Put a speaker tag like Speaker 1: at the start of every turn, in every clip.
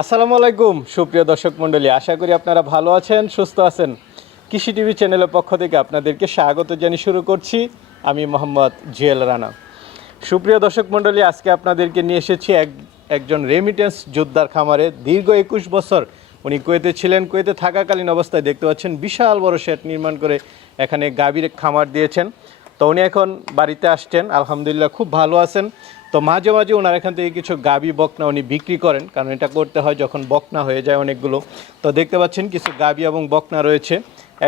Speaker 1: আসসালামু আলাইকুম, সুপ্রিয় দর্শক মণ্ডলী। আশা করি আপনারা ভালো আছেন, সুস্থ আছেন। কৃষি টিভি চ্যানেলের পক্ষ থেকে আপনাদেরকে স্বাগত জানিয়ে শুরু করছি। আমি মোহাম্মদ জুয়েল রানা। সুপ্রিয় দর্শক মণ্ডলী, আজকে আপনাদেরকে নিয়ে এসেছি এক, একজন রেমিটেন্স যোদ্ধার খামারে। দীর্ঘ একুশ বছর উনি কুয়েতে ছিলেন। কুয়েতে থাকাকালীন অবস্থায় দেখতে পাচ্ছেন বিশাল বড় শেড নির্মাণ করে এখানে গাভীর খামার দিয়েছেন। তো উনি এখন বাড়িতে আসছেন, আলহামদুলিল্লাহ খুব ভালো আছেন। তো মাঝে মাঝে ওনার এখান থেকে কিছু গাবি বকনা উনি বিক্রি করেন, কারণ এটা করতে হয় যখন বকনা হয়ে যায় অনেকগুলো। তো দেখতে পাচ্ছেন কিছু গাবি এবং বকনা রয়েছে,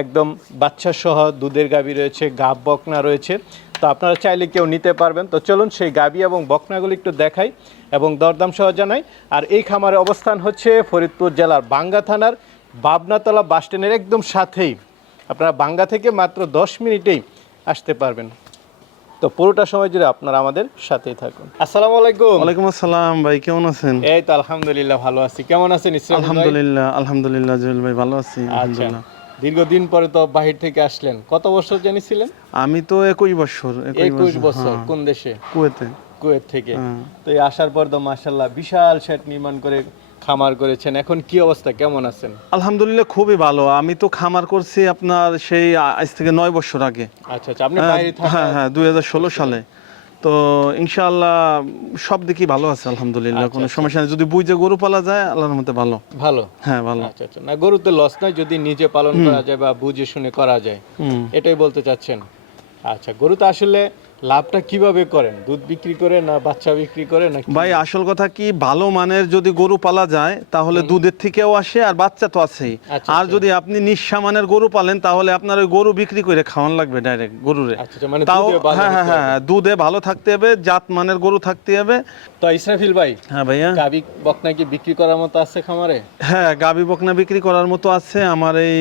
Speaker 1: একদম বাচ্চা সহ দুধের গাবি রয়েছে, গাব বকনা রয়েছে। তো আপনারা চাইলে কেউ নিতে পারবেন। তো চলুন সেই গাবি এবং বকনাগুলো একটু দেখাই এবং দরদাম সহ জানাই। আর এই খামারের অবস্থান হচ্ছে ফরিদপুর জেলার বাঙ্গা থানার বাবনাতলা বাস স্ট্যান্ডের একদম সাথেই। আপনারা বাঙ্গা থেকে মাত্র দশ মিনিটেই আসতে পারবেন। তো পুরোটা সময় জুড়ে আপনারা আমাদের সাথেই থাকুন। আসসালামু আলাইকুম।
Speaker 2: ওয়ালাইকুম আসসালাম ভাই কেমন আছেন?
Speaker 1: এই তো আলহামদুলিল্লাহ ভালো আছি। কেমন আছেন ইসলাম
Speaker 2: আলহামদুলিল্লাহ আলহামদুলিল্লাহ জুয়েল ভাই ভালো আছি
Speaker 1: আচ্ছা।
Speaker 2: আলহামদুলিল্লাহ।
Speaker 1: দীর্ঘদিন পরে তো বাহির থেকে আসলেন। কত বছর জানিছিলেন
Speaker 2: আমি তো একই বছর
Speaker 1: একুশ বছর
Speaker 2: হ্যাঁ,
Speaker 1: কোন দেশে?
Speaker 2: কুয়েতে।
Speaker 1: কুয়েত থেকে।
Speaker 2: হ্যাঁ।
Speaker 1: তো এই আসার পর তো মাশাল্লাহ বিশাল সেট নির্মাণ করে খামার করেছেন। এখন কি অবস্থা? কেমন আছেন?
Speaker 2: আলহামদুলিল্লাহ খুবই ভালো। আমি তো খামার করছি আপনার সেই আজ থেকে নয় বছর আগে।
Speaker 1: আচ্ছা আচ্ছা আপনি
Speaker 2: হ্যাঁ,
Speaker 1: বাইরে থাকেন?
Speaker 2: হ্যাঁ হ্যাঁ দুই সালে। তো ইনশাআল্লাহ সব দিকই ভালো আছে আলহামদুলিল্লাহ
Speaker 1: আচ্ছা,
Speaker 2: কোনো সমস্যা নেই। যদি বুঝে গরু পালা যায় আল্লাহর মতে ভালো।
Speaker 1: ভালো?
Speaker 2: হ্যাঁ ভালো।
Speaker 1: আচ্ছা আচ্ছা। না গরুতে লস নাই যদি নিজে পালন করা যায় বা বুঝে শুনে করা যায়। এটাই বলতে চাচ্ছেন। আচ্ছা গরু তো আসলে লাভটা কীভাবে করেন? দুধ বিক্রি করে না বাচ্চা বিক্রি করে না
Speaker 2: ভাই আসল কথা কি ভালো মানের যদি গরু পালা যায় তাহলে দুধের থেকেও আসে আর বাচ্চা তো আছেই।
Speaker 1: আচ্ছা,
Speaker 2: আর যদি আপনি নিঃসা মানের গরু পালেন তাহলে আপনার ওই গরু বিক্রি করে খাওয়ান লাগবে ডাইরেক্ট গরুরে।
Speaker 1: আচ্ছা আচ্ছা, মানে
Speaker 2: তাও হ্যাঁ হ্যাঁ হ্যাঁ দুধে ভালো থাকতে হবে জাত মানের গরু থাকতে হবে।
Speaker 1: তো ইসরাফিল ভাই
Speaker 2: হ্যাঁ ভাইয়া।
Speaker 1: গাবি বকনা কি বিক্রি করার মতো আছে খামারে?
Speaker 2: হ্যাঁ গাবি বকনা বিক্রি করার মতো আছে। আমার এই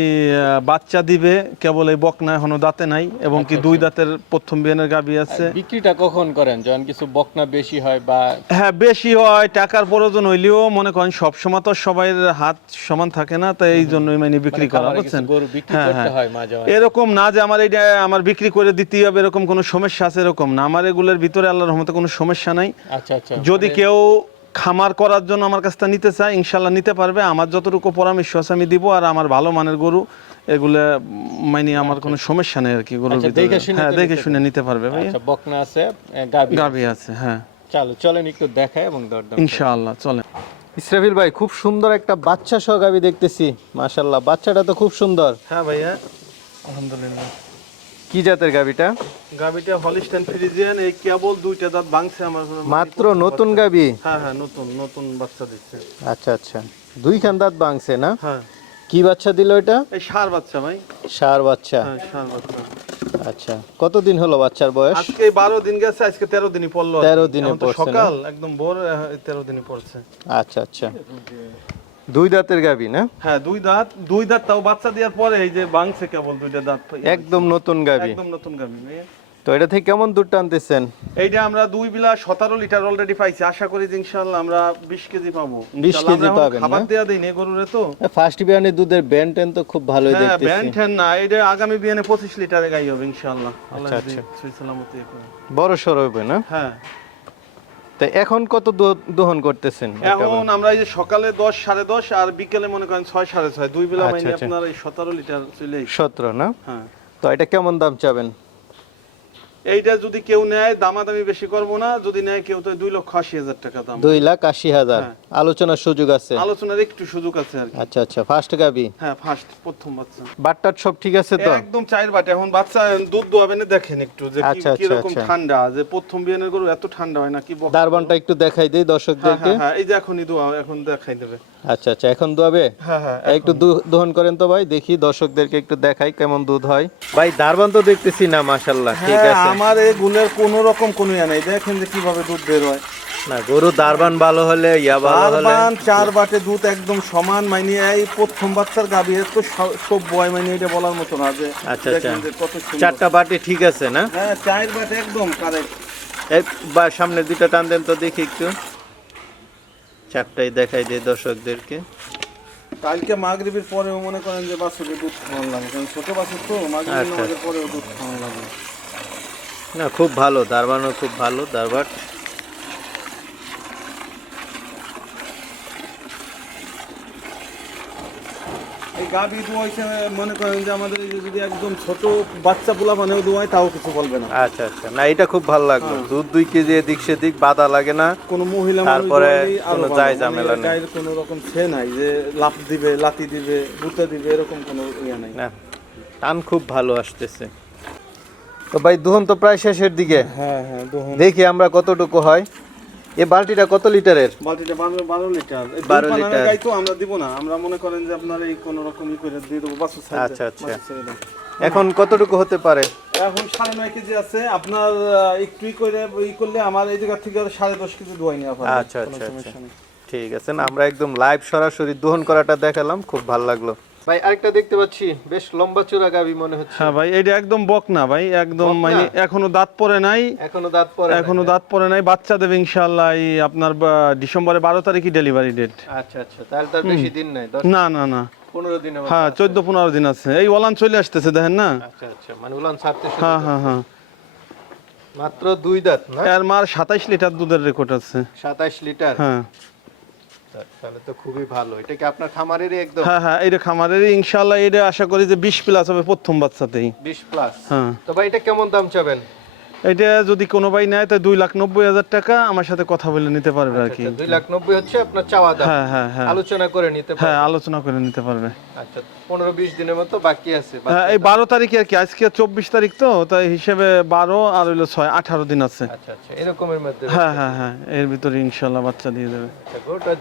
Speaker 2: বাচ্চা দিবে কেবল এই বকনা এখনও দাঁতে নাই এবং
Speaker 1: আচ্ছা,
Speaker 2: কি দুই দাঁতের প্রথম বিয়ানের গাবি আছে
Speaker 1: বিক্রিটা কখন করেন যখন কিছু বকনা বেশি হয় বা
Speaker 2: হ্যাঁ বেশি হয় টাকার প্রয়োজন হইলেও মনে করেন সব সময় তো সবাই হাত সমান থাকে না তাই এই জন্যই মানে বিক্রি
Speaker 1: মানে
Speaker 2: করা বুঝছেন?
Speaker 1: গরু বিক্রি
Speaker 2: হ্যাঁ,
Speaker 1: করতে
Speaker 2: হ্যাঁ।
Speaker 1: হয় মাঝে মাঝে।
Speaker 2: এরকম না যে আমার এইটা আমার বিক্রি করে দিতেই হবে এরকম কোনো সমস্যা আছে? এরকম না। আমার এগুলোর ভিতরে আল্লাহর রহমতে কোনো সমস্যা নাই।
Speaker 1: আচ্ছা আচ্ছা।
Speaker 2: যদি কেউ খামার করার জন্য আমার কাছটা নিতে চায় ইনশাল্লাহ নিতে পারবে। আমার যতটুকু পরামর্শ আছে আমি দিব আর আমার ভালো মানের গরু এগুলো মানে আমার কোনো সমস্যা নেই আর কি গরুর
Speaker 1: আচ্ছা,
Speaker 2: ভিতরে।
Speaker 1: দেখে শুনে
Speaker 2: হ্যাঁ দেখে শুনে নিতে পারবে ভাই।
Speaker 1: আচ্ছা বকনা আছে গাবি
Speaker 2: গাভি আছে। হ্যাঁ।
Speaker 1: চলো চলেন একটু দেখাই এবং দরদাম
Speaker 2: ইনশাআল্লাহ চলে
Speaker 1: ইসরাফিল ভাই খুব সুন্দর একটা বাচ্চা সহ গাবি দেখতেছি মাশাল্লাহ বাচ্চাটা তো খুব সুন্দর।
Speaker 2: হ্যাঁ ভাইয়া। আলহামদুলিল্লাহ।
Speaker 1: কি জাতের গাবিটা
Speaker 2: গাভিটা হলিস্টাইন ফ্রিজিয়ান এই কেবল দুইটা দাঁত ভাঙছে আমার
Speaker 1: মাত্র নতুন গাবি
Speaker 2: হ্যাঁ হ্যাঁ নতুন নতুন বাচ্চা দিচ্ছে।
Speaker 1: আচ্ছা আচ্ছা। দুই খান দাঁত বাংছে না?
Speaker 2: হ্যাঁ।
Speaker 1: কি বাচ্চা দিল এটা?
Speaker 2: এই সার বাচ্চা ভাই।
Speaker 1: সার বাচ্চা।
Speaker 2: হ্যাঁ সার বাচ্চা।
Speaker 1: আচ্ছা কতদিন হলো বাচ্চার বয়স?
Speaker 2: আজকে বারো দিন গেছে আজকে তেরো দিনই পড়ল। আর কি।
Speaker 1: 13 দিনে পড়ছে
Speaker 2: সকাল একদম ভোর আহ, তেরো দিনই পড়ছে।
Speaker 1: আচ্ছা আচ্ছা। দুই দাঁতের গাবি না?
Speaker 2: হ্যাঁ দুই দাঁত দুই দাঁত তাও বাচ্চা দেওয়ার পরে এই যে বাংছে কেবল দুইটা দাঁত।
Speaker 1: একদম নতুন গাবি।
Speaker 2: একদম নতুন গাবি ভাইয়া।
Speaker 1: তো এটা থেকে কেমন দুধ টানতেছেন
Speaker 2: এইটা আমরা দুই বিলা সতেরো লিটার অলরেডি পাইছি। আশা করি ইনশাল্লাহ আমরা বিশ কেজি পাবো।
Speaker 1: 20
Speaker 2: ইনশাল্লাহ
Speaker 1: কেজি পাবেন,
Speaker 2: খাবার দেওয়া দিই গরুরে তো।
Speaker 1: ফার্স্ট বিয়ানে দুধের ব্যান্ড টেন তো খুব ভালোই
Speaker 2: হ্যাঁ
Speaker 1: দেখতেছি।
Speaker 2: ব্যান না এটা আগামী বিয়ানে পঁচিশ লিটারে গাই হবে ইনশাল্লাহ
Speaker 1: আচ্ছা,
Speaker 2: সালামতে
Speaker 1: বড় সর হবে না?
Speaker 2: হ্যাঁ।
Speaker 1: তো এখন কত দোহন করতেছেন
Speaker 2: এখন আমরা এই যে সকালে দশ সাড়ে দশ আর বিকেলে মনে করেন ছয় সাড়ে ছয়। দুই বেলা
Speaker 1: আচ্ছা,
Speaker 2: মাইনে
Speaker 1: আচ্ছা।
Speaker 2: আপনার এই সতেরো লিটার চলে
Speaker 1: সতেরো না?
Speaker 2: হ্যাঁ।
Speaker 1: তো এটা কেমন দাম চাবেন?
Speaker 2: এইটা যদি কেউ নেয় দামাদামি বেশি করব না। যদি নেয় কেউ তো দুই লক্ষ আশি হাজার টাকা দাম।
Speaker 1: দুই লাখ আশি হাজার।
Speaker 2: হ্যাঁ।
Speaker 1: আলোচনার সুযোগ আছে।
Speaker 2: আলোচনার একটু সুযোগ আছে আর
Speaker 1: আচ্ছা আচ্ছা। ফার্স্ট গাবি?
Speaker 2: হ্যাঁ ফার্স্ট প্রথম বাচ্চা।
Speaker 1: বাটটার সব ঠিক আছে তো?
Speaker 2: একদম চায়ের বাটে। এখন বাচ্চা দুধ দোয়াবে না দেখেন একটু যে কি-
Speaker 1: আচ্ছা, আচ্ছা, আচ্ছা।
Speaker 2: ঠান্ডা। যে প্রথম বিয়ানের গরু এত ঠান্ডা হয় না কি বক-
Speaker 1: দারবানটা একটু দেখাই দেই
Speaker 2: হ্যাঁ
Speaker 1: দর্শকদেরকে।
Speaker 2: হ্যাঁ হ্যাঁ এই যে এখনই দোয়া এখন দেখাই দেবে।
Speaker 1: আচ্ছা আচ্ছা এখন দোয়াবে?
Speaker 2: হ্যাঁ হ্যাঁ
Speaker 1: একটু দোহন করেন তো ভাই দেখি দর্শকদেরকে একটু দেখাই কেমন দুধ হয়। ভাই দারবান তো দেখতেছি না মাশাল্লাহ ঠিক
Speaker 2: হ্যাঁ,
Speaker 1: আছে।
Speaker 2: আমার এই গুণের কোনো রকম কোনো ইয়া নেই। দেখেন যে কীভাবে দুধ বের হয়।
Speaker 1: না গরু দারবান ভালো হলে ইয়া ভালো হলে।
Speaker 2: বান চার বাটে দুধ একদম সমান মাইনি এই প্রথম বাচ্চার গাভী এর তো সব বয় মাইনি এটা বলার মতো না যে
Speaker 1: আচ্ছা, আচ্ছা। চারটা বাটি ঠিক আছে না?
Speaker 2: হ্যাঁ চার বাটে একদম কারেক্ট
Speaker 1: এই বা সামনে দুইটা টান দেন তো দেখি একটু। চারটাই দেখাই দিই দর্শকদেরকে।
Speaker 2: কালকে মাগরিবের পরেও মনে করেন যে বাছুরে দুধ খাওয়ানো লাগে কারণ ছোট বাছুর তো মাগরিবের
Speaker 1: আচ্ছা।
Speaker 2: পরেও দুধ খাওয়ানো লাগে
Speaker 1: না খুব ভালো দারবানও খুব ভালো দারবাট
Speaker 2: এই গাভী দোয়াইছে মনে করেন যে আমাদের যদি একদম ছোট বাচ্চা পোলা মানেও দোয়ায় তাও কিছু বলবে না।
Speaker 1: আচ্ছা আচ্ছা। না এটা খুব ভালো লাগল। দুধ দুই কেজি এদিক সেদিক বাধা লাগে না।
Speaker 2: কোনো মহিলা
Speaker 1: তারপরে কোনো যায়
Speaker 2: মানে
Speaker 1: ঝামেলা নেই।
Speaker 2: কোনো রকম সে নাই যে লাফ দিবে লাতি দিবে বুতে দিবে এরকম কোনো ইয়ে নাই।
Speaker 1: না টান খুব ভালো আসতেছে। তো ভাই দুহন তো প্রায় শেষের দিকে।
Speaker 2: হ্যাঁ হ্যাঁ দোহন।
Speaker 1: দেখি আমরা কতটুকু হয়। এ বালতিটা কত লিটারের?
Speaker 2: বালতিটা বারো বারো লিটার। এই
Speaker 1: 12 লিটার।
Speaker 2: গাই তো আমরা দিব না। আমরা মনে করেন যে আপনার এই কোনো রকম ই করে দিয়ে দেবো বাসু
Speaker 1: আচ্ছা, আচ্ছা। এখন কতটুকু হতে পারে?
Speaker 2: এখন সাড়ে নয় কেজি আছে। আপনার আহ, একটু ই করে ই করলে আমার এই জায়গা থেকে আর সাড়ে দশ কেজি দোয়াই
Speaker 1: আচ্ছা, আচ্ছা, আচ্ছা। ঠিক আছে না আমরা একদম লাইভ সরাসরি দহন করাটা দেখালাম। খুব ভালো লাগল। ভাই আরেকটা দেখতে পাচ্ছি বেশ লম্বা চূড়া গাবি মনে হচ্ছে।
Speaker 2: হ্যাঁ ভাই এটা একদম বক না ভাই একদম মানে এখনও দাঁত পড়ে নাই।
Speaker 1: এখনও দাঁত পরে
Speaker 2: এখনও দাঁত পড়ে নাই বাচ্চা দেবে ইনশাল্লাহ এই আপনার ডিসেম্বরের বারো তারিখই ডেলিভারি ডেট
Speaker 1: আচ্ছা আচ্ছা তাহলে তার বেশি দিন নাই
Speaker 2: না না না। হ্যাঁ চোদ্দ পনেরো দিন আছে। এই ওলান চলে আসতেছে দেখেন না?
Speaker 1: আচ্ছা আচ্ছা মানে ছাড়তে
Speaker 2: হ্যাঁ হ্যাঁ হ্যাঁ।
Speaker 1: মাত্র দুই দাঁত না?
Speaker 2: এর মার সাতাইশ লিটার দুধের রেকর্ড আছে।
Speaker 1: সাতাইশ লিটার?
Speaker 2: হ্যাঁ।
Speaker 1: তাহলে তো খুবই ভালো। এটা কি আপনার খামারেরই একদম?
Speaker 2: হ্যাঁ হ্যাঁ এটা খামারের ইনশাল্লাহ এটা আশা করি যে বিশ প্লাস হবে প্রথম বাচ্চাতেই।
Speaker 1: বিশ প্লাস
Speaker 2: হ্যাঁ।
Speaker 1: তো ভাই এটা কেমন দাম চাবেন?
Speaker 2: এটা যদি কোনো ভাই নেয় দুই লাখ নব্বই হাজার টাকা আমার সাথে কথা বলে নিতে পারবে আর কি।
Speaker 1: আচ্ছা, দুই লাখ নব্বই হচ্ছে আপনার চাওয়া দাম।
Speaker 2: হ্যাঁ হ্যাঁ হ্যাঁ।
Speaker 1: আলোচনা করে নিতে
Speaker 2: হ্যাঁ আলোচনা করে নিতে পারবে।
Speaker 1: আচ্ছা পনেরো বিশ দিনের মতো বাকি আছে
Speaker 2: হ্যাঁ, এই বারো তারিখে আর কি আজকে চব্বিশ তারিখ তো তাই হিসেবে বারো আর হইল ছয় আঠারো দিন আছে।
Speaker 1: আচ্ছা আচ্ছা এরকমের মধ্যে
Speaker 2: হ্যাঁ হ্যাঁ হ্যাঁ এর ভিতরে ইনশাল্লাহ বাচ্চা দিয়ে দেবে।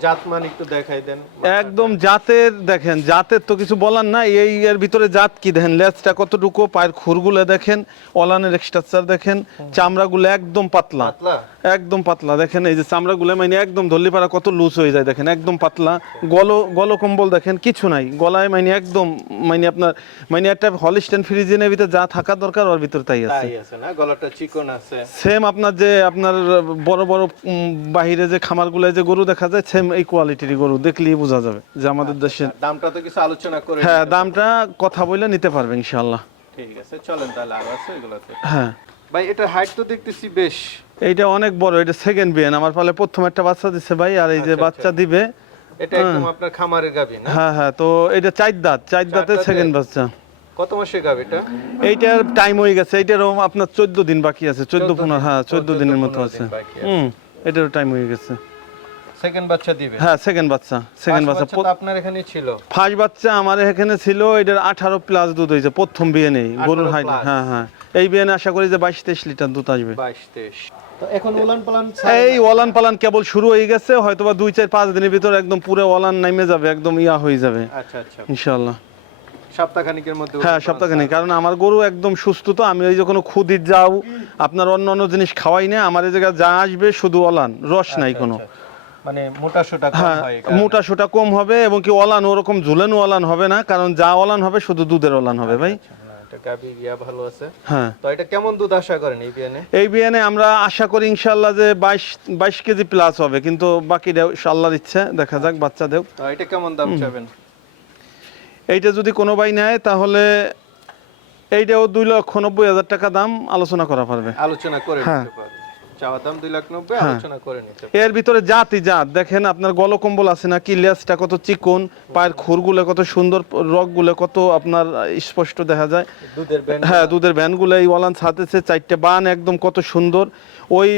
Speaker 1: জাত মান একটু দেখাই দেন
Speaker 2: একদম জাতের দেখেন জাতের তো কিছু বলার না এই এর ভিতরে জাত কি দেখেন লেজটা কতটুকু পায়ের খুরগুলো দেখেন অলানের স্ট্রাকচার দেখেন চামড়াগুলো একদম পাতলা।
Speaker 1: পাতলা?
Speaker 2: একদম পাতলা দেখেন এই যে চামড়াগুলো মানে একদম ধরলি পারা কত লুজ হয়ে যায় দেখেন একদম পাতলা। গল গল কম্বল দেখেন কিছু নাই গলায় মানে একদম মানে আপনার মানে একটা হলিস্টেন ফ্রিজিনের ভিতরে যা থাকা দরকার ওর ভিতরে তাই আছে।
Speaker 1: না? গলাটা চিকন আছে।
Speaker 2: সেম আপনার যে আপনার বড় বড় বাহিরে যে খামারগুলো যে গরু দেখা যায় সেম এই কোয়ালিটির গরু। দেখলেই বোঝা যাবে যে আমাদের দেশে
Speaker 1: দামটা তো কিছু আলোচনা করে
Speaker 2: হ্যাঁ দামটা কথা বলে নিতে পারবে ইনশাল্লাহ
Speaker 1: ঠিক আছে চলেন তাহলে আর আছে এগুলোতে।
Speaker 2: হ্যাঁ।
Speaker 1: ভাই এটা হাইট তো দেখতেছি বেশ।
Speaker 2: এইটা অনেক বড় এটা সেকেন্ড বিয়ান আমার ফলে প্রথম একটা বাচ্চা দিচ্ছে ভাই আর এই যে
Speaker 1: আচ্ছা,
Speaker 2: বাচ্চা দিবে
Speaker 1: এটা একদম আপনার খামারের গাবি না?
Speaker 2: হ্যাঁ হ্যাঁ তো এটা চার দাঁত চার দাঁতের? সেকেন্ড বাচ্চা।
Speaker 1: কত মাসের গাবি এটা?
Speaker 2: এইটার টাইম হয়ে গেছে এইটারও আপনার চোদ্দ দিন বাকি আছে চোদ্দ
Speaker 1: 14
Speaker 2: পনেরো হ্যাঁ চোদ্দ
Speaker 1: 14
Speaker 2: দিনের মতো আছে। হুম এটারও টাইম হয়ে গেছে।
Speaker 1: সেকেন্ড বাচ্চা দিবে?
Speaker 2: হ্যাঁ সেকেন্ড বাচ্চা সেকেন্ড বাচ্চা
Speaker 1: আপনার এখানেই ছিল?
Speaker 2: ফার্স্ট বাচ্চা আমার এখানে ছিল এটার আঠারো প্লাস দুধ হয়েছে প্রথম বিয়ে নেই গরুর
Speaker 1: 18
Speaker 2: হাইট হ্যাঁ হ্যাঁ। এই বিয়ে আশা করি যে বাইশ তেইশ লিটার দুধ আসবে।
Speaker 1: বাইশ তেইশ। তো এখন উলান পালান
Speaker 2: এই ওলান পালান কেবল শুরু হয়ে গেছে দুই চার পাঁচ দিনের ভিতর একদম পুরো ওলান নেমে যাবে একদম ইয়া হয়ে যাবে।
Speaker 1: আচ্ছা আচ্ছা। সপ্তাহখানিকের মধ্যে
Speaker 2: হ্যাঁ
Speaker 1: উলান পালান
Speaker 2: সপ্তাহখানে কারণ আমার গরু একদম সুস্থ তো আমি ওই যে কোনো খুদির যাও আপনার অন্য অন্য জিনিস খাওয়াই না আমার এই জায়গায় যা আসবে শুধু ওলান রস নাই
Speaker 1: আচ্ছা,
Speaker 2: কোনো।
Speaker 1: আচ্ছা। মানে মোটা সোটা কম
Speaker 2: হ্যাঁ। মোটা সোটা কম হবে এবং কি ওলান ওরকম ঝুলেনো ওলান হবে না কারণ যা অলান হবে শুধু দুধের ওলান হবে ভাই।
Speaker 1: না, গাবি গিয়া ভালো আছে।
Speaker 2: হ্যাঁ।
Speaker 1: তো এটা কেমন দুধ আশা করেন এই বিয়ানে?
Speaker 2: এই বিয়ানে আমরা আশা করি ইনশাল্লাহ যে বাইশ বাইশ কেজি প্লাস হবে কিন্তু বাকিটা আল্লাহর ইচ্ছে দেখা যাক বাচ্চা দেও।
Speaker 1: এটা কেমন দাম চাবেন?
Speaker 2: এইটা যদি কোনো ভাই নেয় তাহলে এইটাও দুই লক্ষ নব্বই হাজার টাকা দাম আলোচনা করা পারবে।
Speaker 1: আলোচনা করে
Speaker 2: হ্যাঁ।
Speaker 1: চাওয়া দাম দুই লাখ নব্বই আলোচনা করে নিতে
Speaker 2: এর ভিতরে জাতি জাত দেখেন আপনার গলকম্বল আছে না কি লেজটা কত চিকন পায়ের খুরগুলো কত সুন্দর রগগুলো কত আপনার স্পষ্ট দেখা যায়।
Speaker 1: দুধের
Speaker 2: হ্যাঁ দুধের ভ্যানগুলো এই অলান ছাতেছে চারটে বান একদম কত সুন্দর। ওই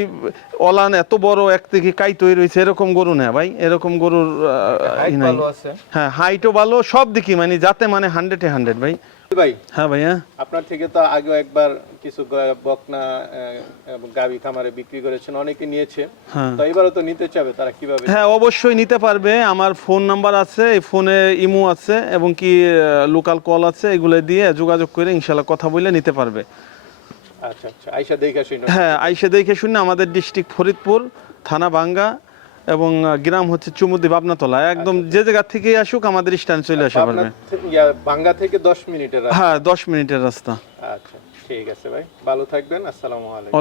Speaker 2: অলান এত বড় এক থেকে কাই তৈরি রয়েছে এরকম গরু না ভাই এরকম গরুর হ্যাঁ হাইটও ভালো সব দিকে মানে যাতে মানে হান্ড্রেডে হান্ড্রেড ভাই।
Speaker 1: ভাই
Speaker 2: হ্যাঁ ভাইয়া।
Speaker 1: আপনার থেকে তো একবার কিছু বকনা গাবি খামারে বিক্রি করেছেন অনেকে নিয়েছে।
Speaker 2: হ্যাঁ।
Speaker 1: তো এবারও তো নিতে চাবে তারা কীভাবে?
Speaker 2: হ্যাঁ অবশ্যই নিতে পারবে। আমার ফোন নাম্বার আছে এই ফোনে ইমো আছে এবং কি লোকাল কল আছে এগুলো দিয়ে যোগাযোগ করে ইনশাল্লাহ কথা বলে নিতে পারবে।
Speaker 1: আচ্ছা আচ্ছা। আইসা দেখে আসি
Speaker 2: হ্যাঁ আইসে দেখে শুনে আমাদের ডিস্ট্রিক্ট ফরিদপুর থানা বাঙ্গা এবং গ্রাম হচ্ছে চুমুদি বাবনাতলা একদম যে জায়গা থেকে আসুক আমাদের স্ট্যান্ড চলে আসা পারবে।
Speaker 1: বাঙ্গা থেকে দশ মিনিটের
Speaker 2: হ্যাঁ দশ মিনিটের রাস্তা।
Speaker 1: আচ্ছা ঠিক আছে ভাই। ভালো থাকবেন আসসালামু আলাইকুম।